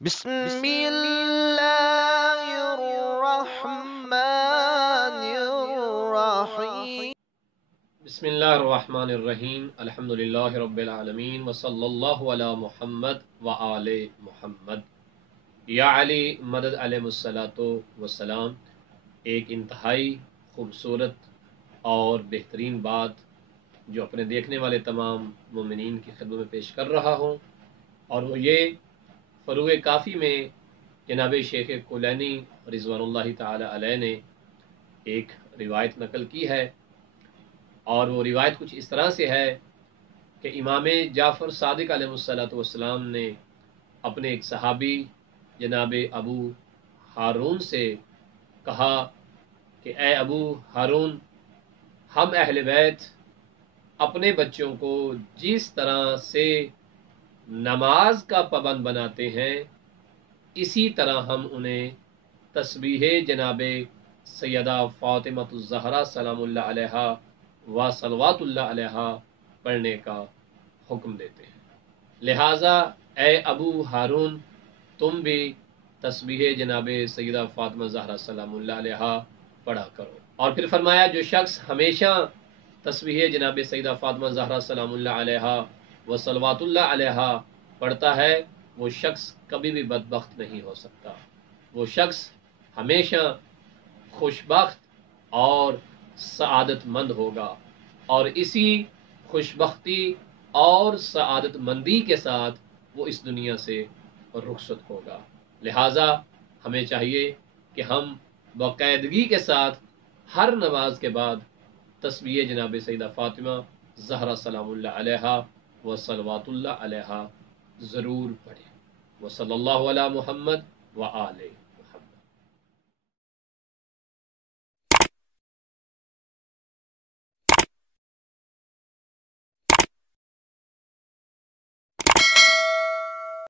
بسم اللہ الرحمن الرحیم۔ بسم اللہ الرحمن الرحیم، الحمدللہ رب العالمین، وصلی اللہ علی محمد وآل محمد۔ یا علی مدد علیہ الصلاۃ والسلام۔ ایک انتہائی خوبصورت اور بہترین بات جو اپنے دیکھنے والے تمام مومنین کی خدمت میں پیش کر رہا ہوں، اور وہ یہ فروع کافی میں جناب شیخ کلینی رضوان اللہ تعالی علیہ نے ایک روایت نقل کی ہے، اور وہ روایت کچھ اس طرح سے ہے کہ امام جعفر صادق علیہ السلام نے اپنے ایک صحابی جناب ابو ہارون سے کہا کہ اے ابو ہارون، ہم اہل بیت اپنے بچوں کو جس طرح سے نماز کا پابند بناتے ہیں، اسی طرح ہم انہیں تسبیح جناب سیدہ فاطمۃ الزہرا سلام اللہ علیہ و صلوات اللہ علیہ پڑھنے کا حکم دیتے ہیں۔ لہٰذا اے ابو ہارون، تم بھی تسبیح جناب سیدہ فاطمہ زہرا سلام اللہ علیہ پڑھا کرو۔ اور پھر فرمایا، جو شخص ہمیشہ تسبیح جناب سیدہ فاطمہ زہرا سلام اللہ علیہ و صلوات اللہ علیہ پڑھتا ہے، وہ شخص کبھی بھی بدبخت نہیں ہو سکتا، وہ شخص ہمیشہ خوشبخت اور سعادت مند ہوگا، اور اسی خوشبختی اور سعادت مندی کے ساتھ وہ اس دنیا سے رخصت ہوگا۔ لہٰذا ہمیں چاہیے کہ ہم باقاعدگی کے ساتھ ہر نماز کے بعد تسبیح جناب سیدہ فاطمہ زہرا سلام اللہ علیہ و صلوات اللہ علیہ ضرور پڑھیں۔ وصلی اللہ علی محمد وآلہ۔